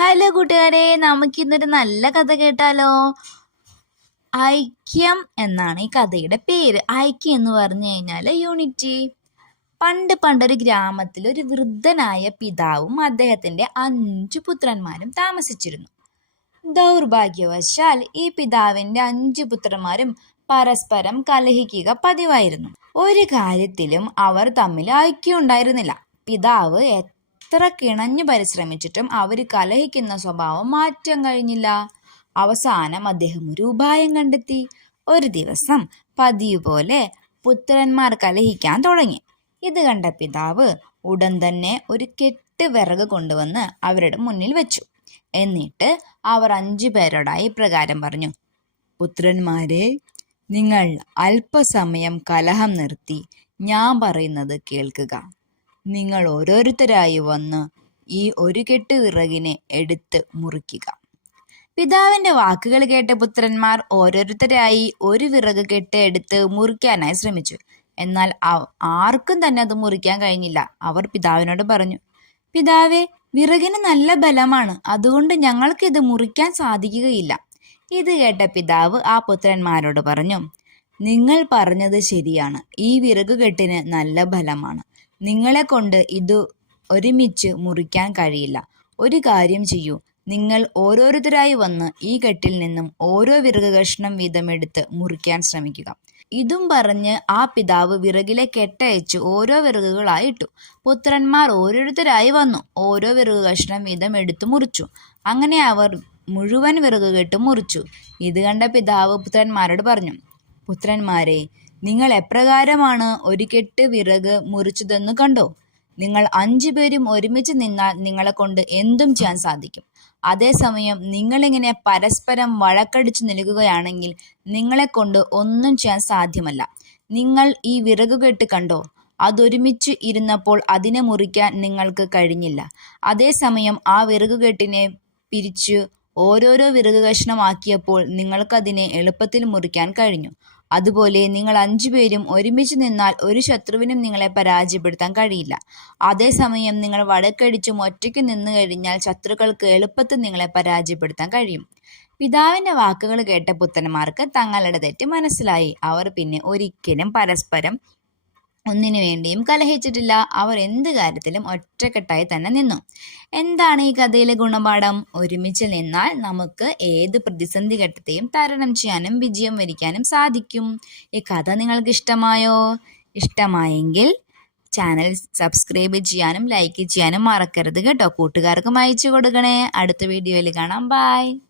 Hello കൂട്ടുകാരെ നമുക്കിന്നൊരു നല്ല കഥ കേട്ടാലോ? ഐക്യം എന്നാണ് ഈ കഥയുടെ പേര്. ഐക്യം എന്ന് പറഞ്ഞു കഴിഞ്ഞാൽ യൂണിറ്റി പണ്ട് പണ്ടൊരു ഗ്രാമത്തിൽ ഒരു വൃദ്ധനായ പിതാവും അദ്ദേഹത്തിന്റെ അഞ്ചു പുത്രന്മാരും താമസിച്ചിരുന്നു. ദൗർഭാഗ്യവശാൽ ഈ പിതാവിന്റെ അഞ്ചു പുത്രന്മാരും പരസ്പരം കലഹിക്കുക പതിവായിരുന്നു. ഒരു കാര്യത്തിലും അവർ തമ്മിൽ ഐക്യം ഉണ്ടായിരുന്നില്ല. പിതാവ് എത്ര കിണഞ്ഞു പരിശ്രമിച്ചിട്ടും അവർ കലഹിക്കുന്ന സ്വഭാവം മാറ്റാൻ കഴിഞ്ഞില്ല. അവസാനം അദ്ദേഹം ഒരു ഉപായം കണ്ടെത്തി. ഒരു ദിവസം പതിവ് പോലെ പുത്രന്മാർ കലഹിക്കാൻ തുടങ്ങി. ഇത് കണ്ട പിതാവ് ഉടൻ തന്നെ ഒരു കെട്ട് വിറക് കൊണ്ടുവന്ന് അവരുടെ മുന്നിൽ വെച്ചു. എന്നിട്ട് അവർ അഞ്ചു പേരോടായി ഇപ്രകാരം പറഞ്ഞു പുത്രന്മാരെ നിങ്ങൾ അല്പസമയം കലഹം നിർത്തി ഞാൻ പറയുന്നത് കേൾക്കുക. നിങ്ങൾ ഓരോരുത്തരായി വന്ന് ഈ ഒരു കെട്ട് വിറകിനെ എടുത്ത് മുറിക്കുക. പിതാവിന്റെ വാക്കുകൾ കേട്ട പുത്രന്മാർ ഓരോരുത്തരായി ഒരു വിറക് കെട്ട് എടുത്ത് മുറിക്കാനായി ശ്രമിച്ചു. എന്നാൽ ആർക്കും തന്നെ അത് മുറിക്കാൻ കഴിഞ്ഞില്ല. അവർ പിതാവിനോട് പറഞ്ഞു പിതാവേ വിറകിന് നല്ല ബലമാണ്. അതുകൊണ്ട് ഞങ്ങൾക്ക് ഇത് മുറിക്കാൻ സാധിക്കുകയില്ല. ഇത് കേട്ട പിതാവ് ആ പുത്രന്മാരോട് പറഞ്ഞു നിങ്ങൾ പറഞ്ഞത് ശരിയാണ്. ഈ വിറക് കെട്ടിന് നല്ല ബലമാണ്. നിങ്ങളെ കൊണ്ട് ഇത് ഒരുമിച്ച് മുറിക്കാൻ കഴിയില്ല. ഒരു കാര്യം ചെയ്യൂ. നിങ്ങൾ ഓരോരുത്തരായി വന്ന് ഈ കെട്ടിൽ നിന്നും ഓരോ വിറക് കഷ്ണം വീതമെടുത്ത് മുറിക്കാൻ ശ്രമിക്കുക. ഇതും പറഞ്ഞ് ആ പിതാവ് വിറകിലെ കെട്ടയച്ച് ഓരോ വിറകുകളായിട്ടു പുത്രന്മാർ ഓരോരുത്തരായി വന്നു. ഓരോ വിറക് കഷ്ണം വീതം എടുത്തു മുറിച്ചു. അങ്ങനെ അവർ മുഴുവൻ വിറക് കെട്ട് മുറിച്ചു. ഇത് കണ്ട പിതാവ് പുത്രന്മാരോട് പറഞ്ഞു പുത്രന്മാരെ നിങ്ങൾ എപ്രകാരമാണ് ഒരു കെട്ട് വിറക് മുറിച്ചതെന്ന് കണ്ടോ? നിങ്ങൾ അഞ്ചു പേരും ഒരുമിച്ച് നിന്നാൽ നിങ്ങളെ കൊണ്ട് എന്തും ചെയ്യാൻ സാധിക്കും. അതേസമയം നിങ്ങളിങ്ങനെ പരസ്പരം വഴക്കടിച്ചു നിൽക്കുകയാണെങ്കിൽ നിങ്ങളെ കൊണ്ട് ഒന്നും ചെയ്യാൻ സാധ്യമല്ല. നിങ്ങൾ ഈ വിറകുകെട്ട് കണ്ടോ? അതൊരുമിച്ച് ഇരുന്നപ്പോൾ അതിനെ മുറിക്കാൻ നിങ്ങൾക്ക് കഴിഞ്ഞില്ല. അതേസമയം ആ വിറകുകെട്ടിനെ പിരിച്ച് ഓരോരോ വിറക് കഷ്ണമാക്കിയപ്പോൾ നിങ്ങൾക്കതിനെ എളുപ്പത്തിൽ മുറിക്കാൻ കഴിഞ്ഞു. അതുപോലെ നിങ്ങൾ അഞ്ചുപേരും ഒരുമിച്ച് നിന്നാൽ ഒരു ശത്രുവിനും നിങ്ങളെ പരാജയപ്പെടുത്താൻ കഴിയില്ല. അതേസമയം നിങ്ങൾ വടക്കടിച്ചും ഒറ്റയ്ക്ക് നിന്നു കഴിഞ്ഞാൽ ശത്രുക്കൾക്ക് എളുപ്പത്തിൽ നിങ്ങളെ പരാജയപ്പെടുത്താൻ കഴിയും. പിതാവിന്റെ വാക്കുകൾ കേട്ട പുത്രന്മാർക്ക് തങ്ങളുടെ തെറ്റ് മനസ്സിലായി. അവർ പിന്നെ ഒരിക്കലും പരസ്പരം ഒന്നിനു വേണ്ടിയും കലഹിച്ചിട്ടില്ല. അവർ എന്ത് കാര്യത്തിലും ഒറ്റക്കെട്ടായി തന്നെ നിന്നു. എന്താണ് ഈ കഥയിലെ ഗുണപാഠം? ഒരുമിച്ച് നിന്നാൽ നമുക്ക് ഏത് പ്രതിസന്ധി ഘട്ടത്തെയും തരണം ചെയ്യാനും വിജയം വരിക്കാനും സാധിക്കും. ഈ കഥ നിങ്ങൾക്ക് ഇഷ്ടമായോ? ഇഷ്ടമായെങ്കിൽ ചാനൽ സബ്സ്ക്രൈബ് ചെയ്യാനും ലൈക്ക് ചെയ്യാനും മറക്കരുത് കേട്ടോ. കൂട്ടുകാർക്കും അയച്ചു കൊടുക്കണേ. അടുത്ത വീഡിയോയിൽ കാണാം. ബൈ.